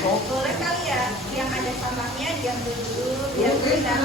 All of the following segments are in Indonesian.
Boleh kali ya, yang ada sampahnya diambil dulu, biar tidak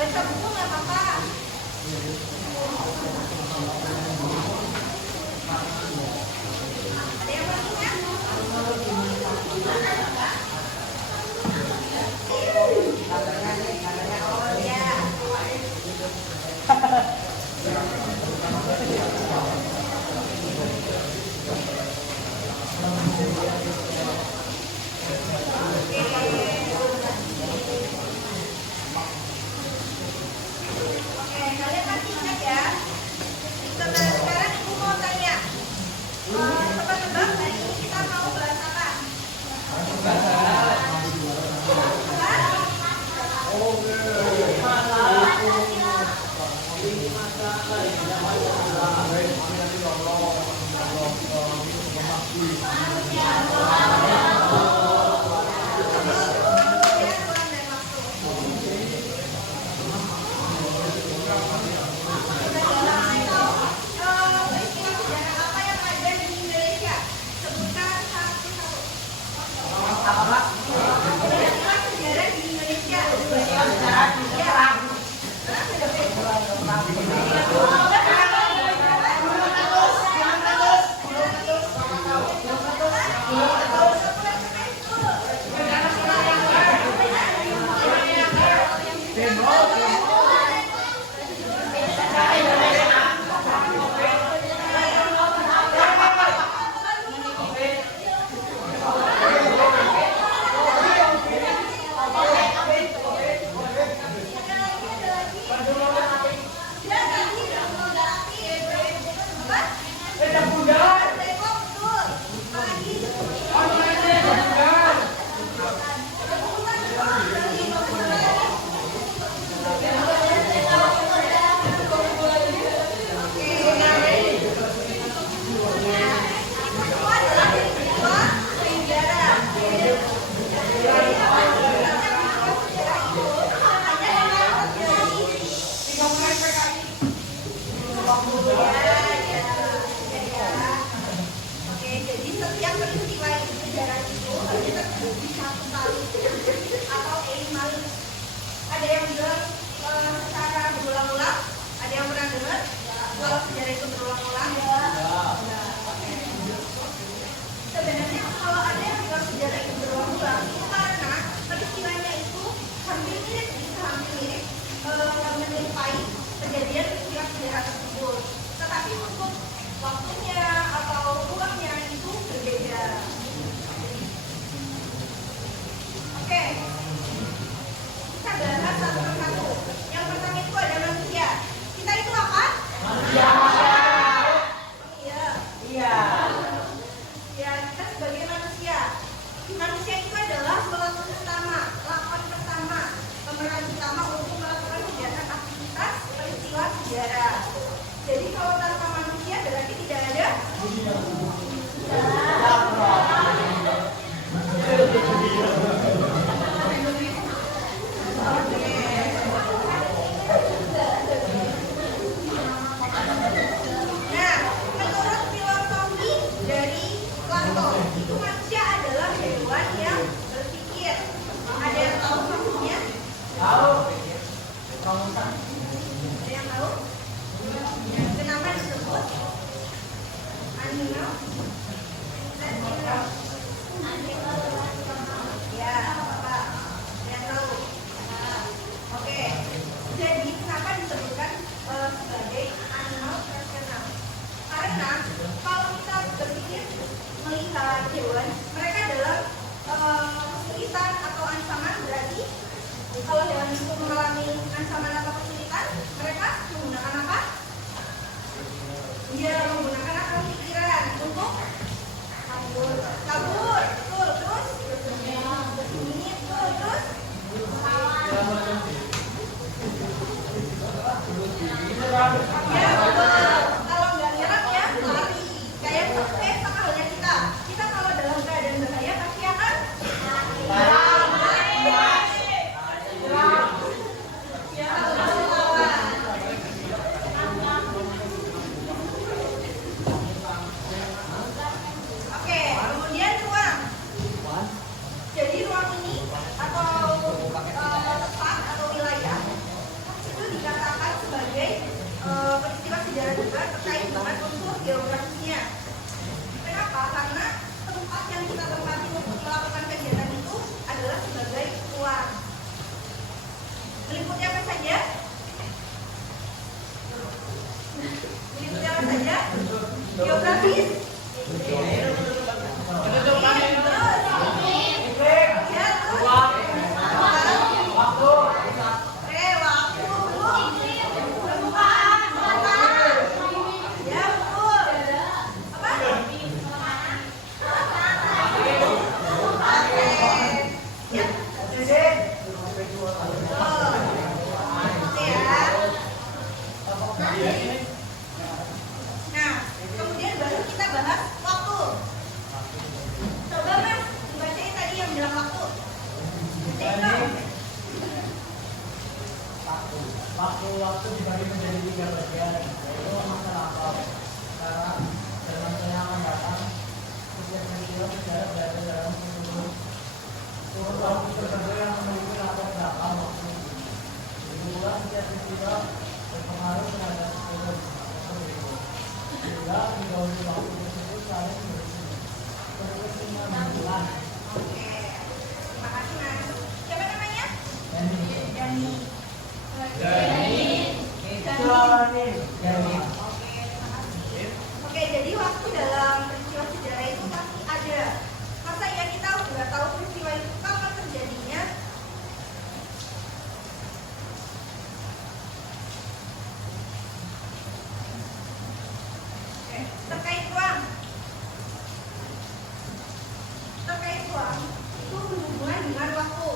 baca buku nggak apa-apa. Ada yang mau ingat? Oh ya. kejadian peristiwa sejarah tersebut. Tetapi untuk waktunya atau ruangnya itu berbeda. Oke, kita bahas satu persatu. Yang pertama itu ada manusia. Kita itu apa? Manusia. Iya. Iya. Ya, kita sebagai manusia. Manusia itu adalah pelaku utama, lakon pertama, pemeran utama untuk melakukan kegiatan aktivitas peristiwa sejarah. Jadi kalau tanpa manusia berarti tidak ada. Nah, menurut filosofi dari Plato, itu manusia adalah hewan yang berpikir. Ada yang tahu maksudnya? Tahu. Ada yang tahu? Kenapa disebut animal? Ya, apa? Yang tahu? Oke. Jadi kenapa disebutkan sebagai animal rasional? Karena kalau kita berpikir melihat hewan, mereka dalam kesulitan atau ancaman, berarti kalau hewan itu mengalami ancaman atau kesulitan, mereka menggunakan apa? Dia menggunakan akal pikiran untuk kabur, betul. Terus bersembunyi, betul. Terus ya betul. Kalau nggak nyerang ya lari. Kayak sama halnya kita. Kita kalau dalam keadaan bahaya pasti akan Oke, kemudian ruang. Jadi ruang ini atau tempat atau wilayah itu dikatakan sebagai peristiwa sejarah juga terkait dengan unsur geografisnya. Kenapa? Karena tempat yang kita tempati untuk melakukan kegiatan itu adalah sebagai ruang. Meliputi apa saja? Meliputi apa saja? Geografis. Nah, kemudian baru kita bahas waktu. Coba Mas, dibacain tadi yang bilang waktu. Bacain dong. Waktu dibagi menjadi 3 bagian, yaitu masa lampau, sekarang, dan masa yang akan datang. Setiap peristiwa sejarah berada dalam kurun waktu tertentu yang memiliki latar belakang waktu. Begitulah setiap peristiwa berpengaruh terhadap waktu berikut. Sehingga mendahului waktu tersebut saling berkesinambungan. Oke, terima kasih Mas. Siapa namanya? Dani. Oke, jadi waktu dalam peristiwa sejarah itu pasti ada. Masa ya kita udah tahu peristiwa itu kapan terjadinya? Oke, terkait ruang itu berhubungan dengan waktu.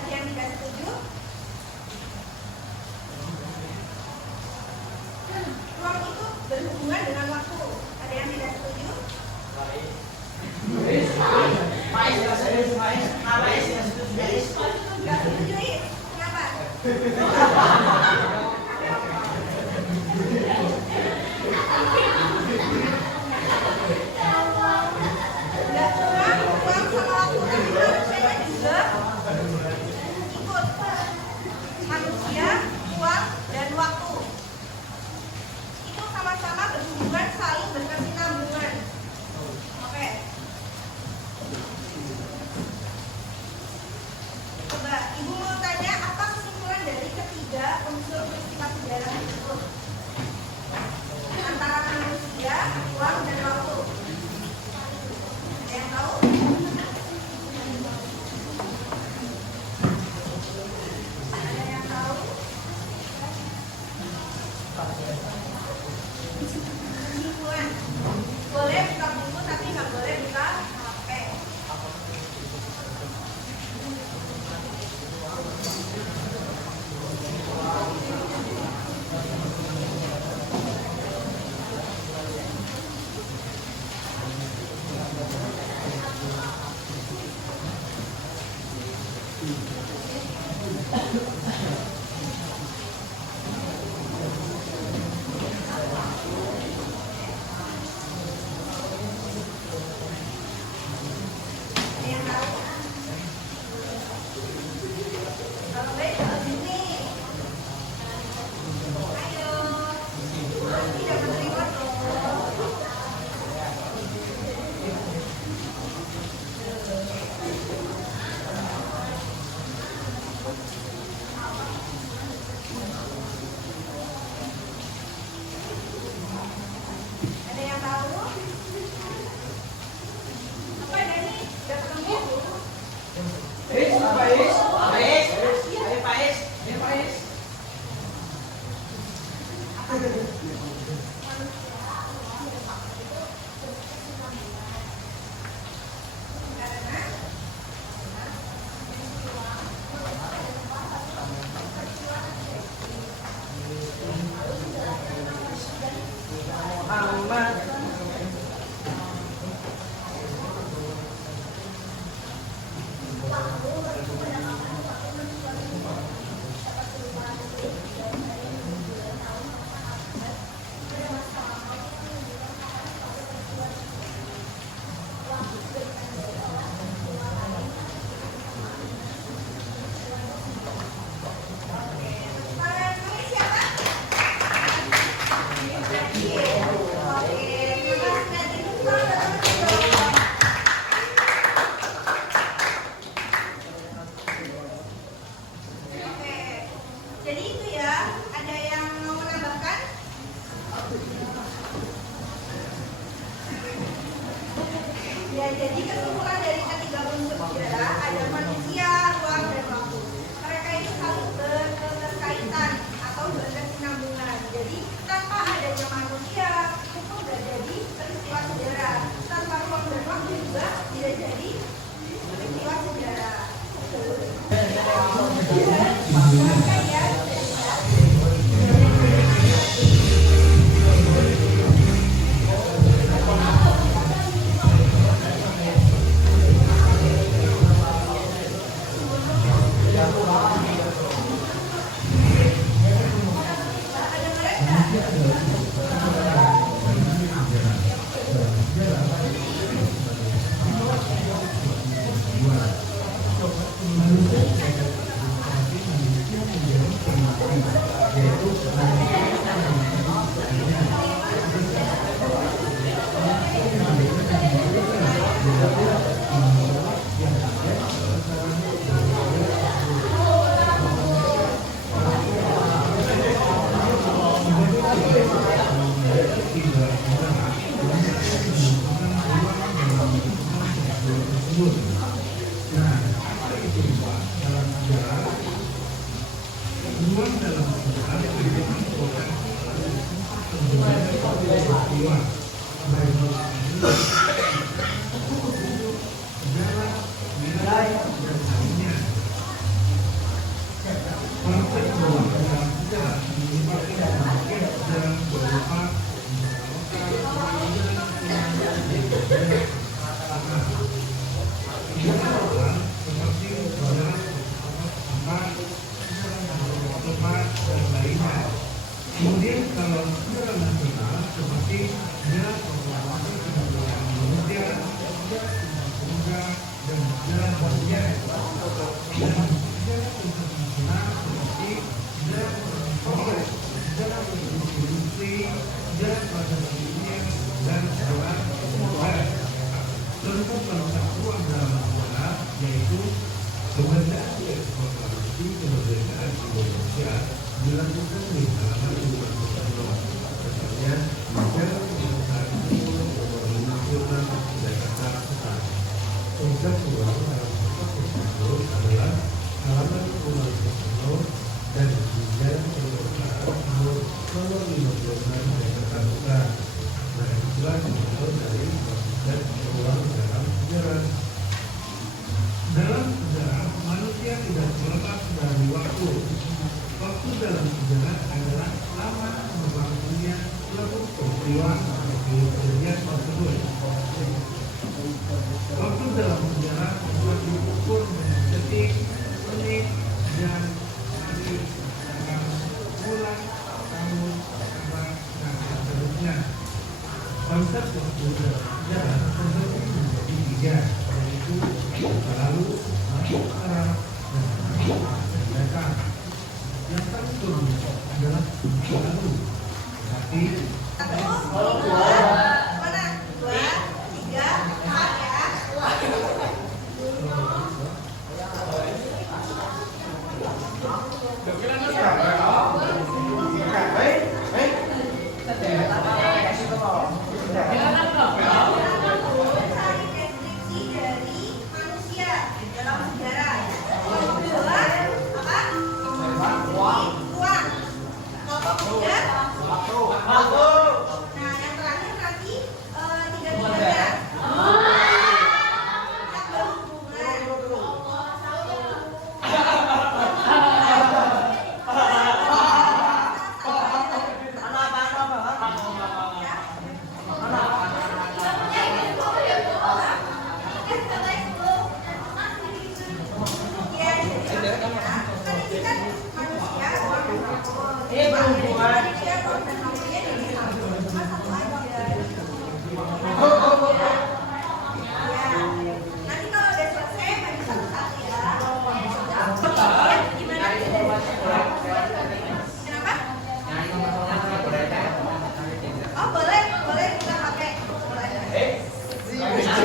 Ada yang tidak setuju? Ruang itu berhubungan dengan waktu. Ada yang tidak setuju? Nggak setuju, kenapa? Nggak cuma ruang sama waktu, tapi manusianya juga ikut. Manusia, ruang, dan waktu itu sama-sama berhubungan, saling berkesinambungan. Oke. Coba Ibu mau tanya apa kesimpulan dari yang tahu? Kalau baik ke sini. Ayo. Nanti dapat reward loh. Ada yang tahu? Apa Dani? Udah ketemu? Karena Para ini siapa? Oke, terima kasih Nadine. Oke, jadi itu ya. Ada yang mau menambahkan? Ya, jadi kesimpulan dari ketiga unsur sejarah ada manusia, ruang, dan waktu. Mereka itu saling berketerkaitan atau berkesinambungan. Jadi tanpa adanya manusia, itu tidak jadi peristiwa sejarah. Tanpa ruang dan waktu juga tidak jadi peristiwa sejarah. Maka ya, Kemudian kalau secara nasional seperti jalan proklamasi kemerdekaan Indonesia, semoga dan jalan bagian dan jalan internasional seperti jalan Kongres, jalan industri, jalan pada dunia dan jalan negara. Tentu salah satu adalah nasional yaitu kemerdekaan proklamasi kemerdekaan Indonesia dilakukan di halaman 2 misalnya Jalan Pemerintahan Umum Nasional Jakarta Selatan. Sejak 2 tahun adalah lalu. Tapi Satu, dua, mana? Dua, tiga, empat ya. Cari deskripsi dari manusia dalam sejarah. Kedua, apa? Uang. Kelompok ketiga. Nah, yang terakhir nanti tiga-tiganya. Nanti kalau udah selesai bagi satu-satu ya. Gimana? Kenapa? Oh boleh kita pakai. Boleh. 15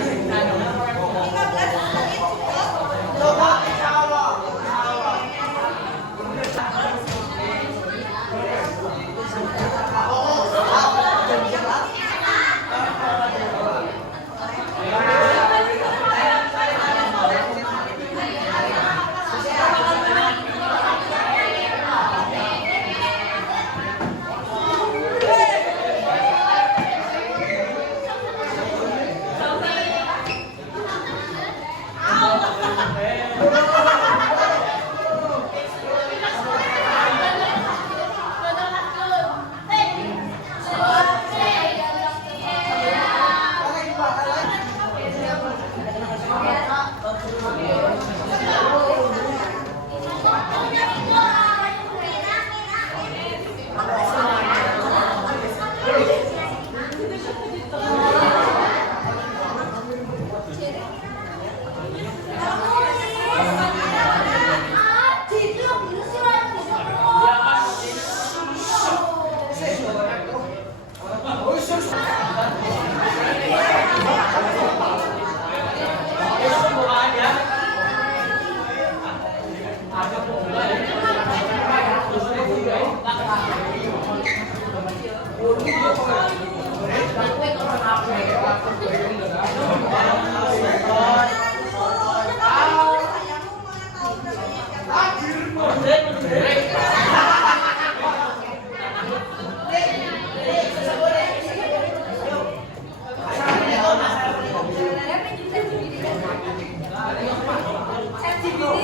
menit cukup.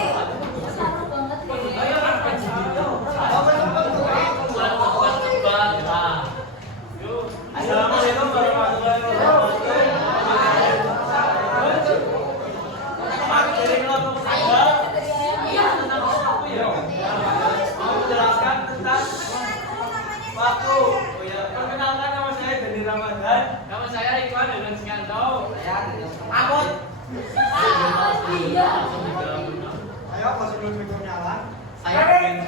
Nama saya Iqbal dan Sianto. Akut. Ayo, masuk dulu mikrofonnya Alan. Saya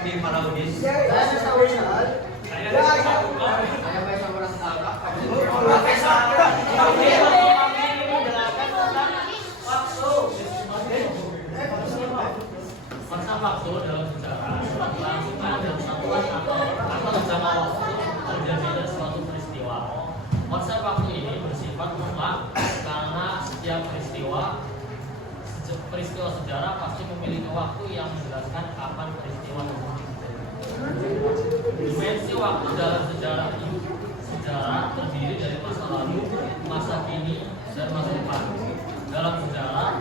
tim Malaudis. Saya Samuel. Saya masa waktu dalam sejarah kelangsungan dan satuan atau sama waktu terjadinya suatu peristiwa. Konsep waktu ini bersifat mutlak karena setiap peristiwa sejarah pasti memiliki waktu yang menjelaskan kapan peristiwa tersebut terjadi. Dimensi waktu dalam sejarah terdiri dari masa lalu, masa kini, dan masa depan. Dalam sejarah,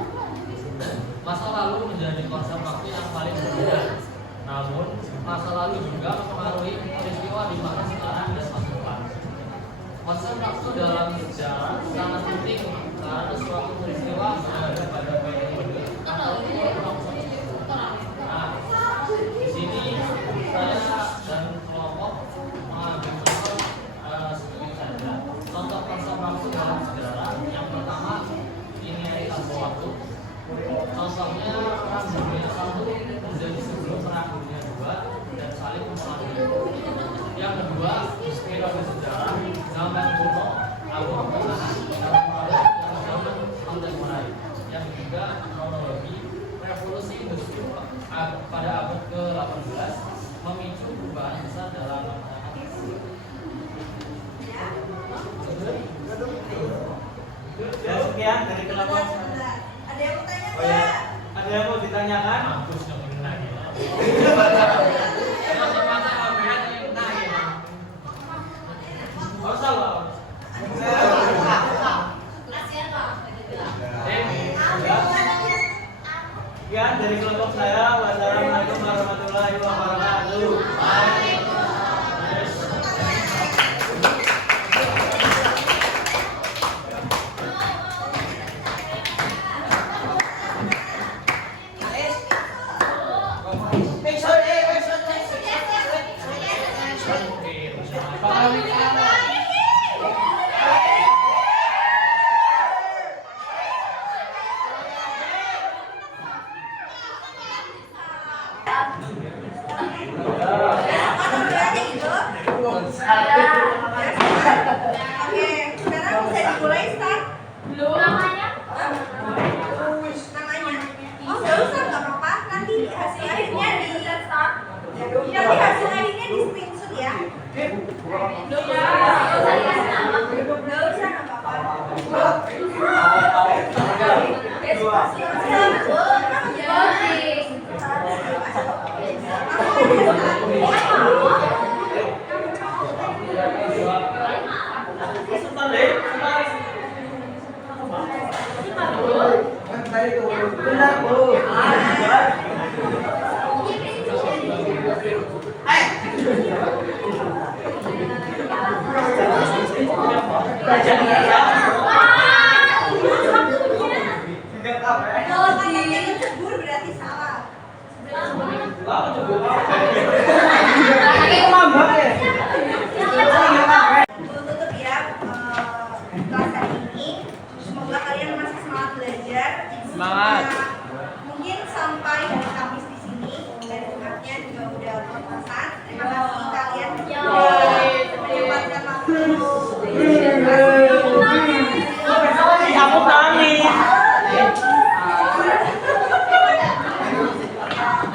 masa lalu menjadi konsep waktu yang paling dominan. Namun, masa lalu juga mempengaruhi peristiwa di masa sekarang dan masa depan. Konsep waktu dalam sejarah sangat penting karena suatu peristiwa berada pada periode atau waktu. Nah, di sini saya dan kelompok mengambil contoh seperti saja. Contoh konsep waktu dalam sejarah yang pertama linearitas waktu. Contohnya Perang Dunia I terjadi sebelum Perang Dunia II dan saling memerangi abad ke-18 memicu perubahan besar dalam masyarakat. Ya, sekian dari kelompok. Sebentar. Ada yang mau tanya Oh ya, nggak? ada yang mau ditanyakan? Mampus dong ini lagi. Oh, salah. Sekian dari kelompok saya. Wassalamualaikum warahmatullahi wabarakatuh. Orangnya gitu. Oke, sekarang bisa dimulai start. Namanya? Oh, nggak usah, nggak apa-apa. Nanti hasil akhirnya nanti hasil akhirnya di screenshot ya. Nggak usah, nggak Kalau katanya cebur berarti salah. Tutup ya kelas hari ini. Semoga kalian masih semangat belajar. Semangat. Mungkin sampai hari Kamis di sini dan Jumatnya juga udah pas-pasan. Terima kasih kalian menyempatkan waktu. Aku nangis.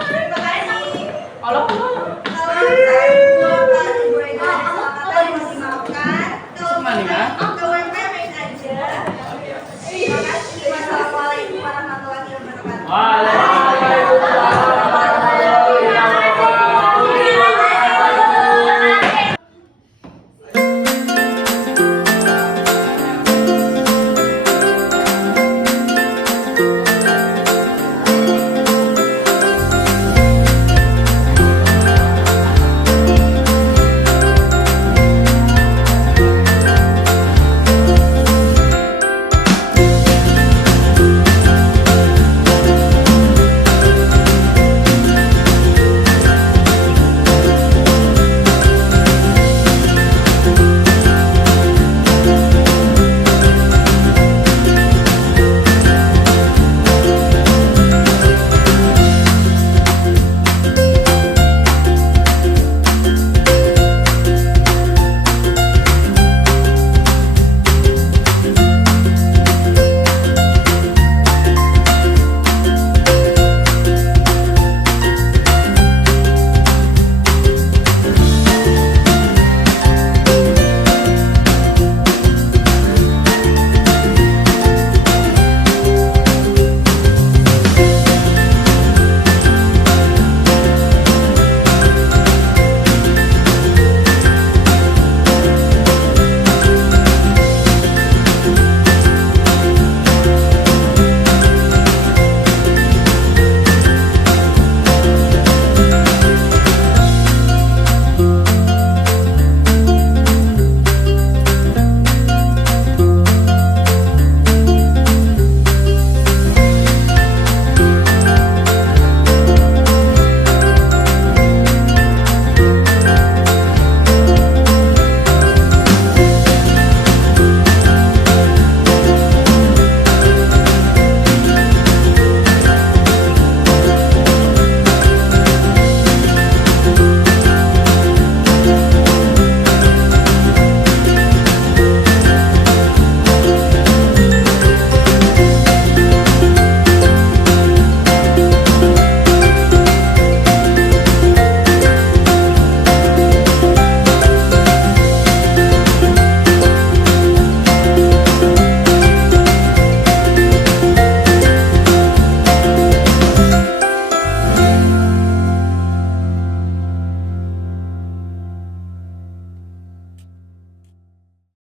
Terima kasih. Kalau Kalau saya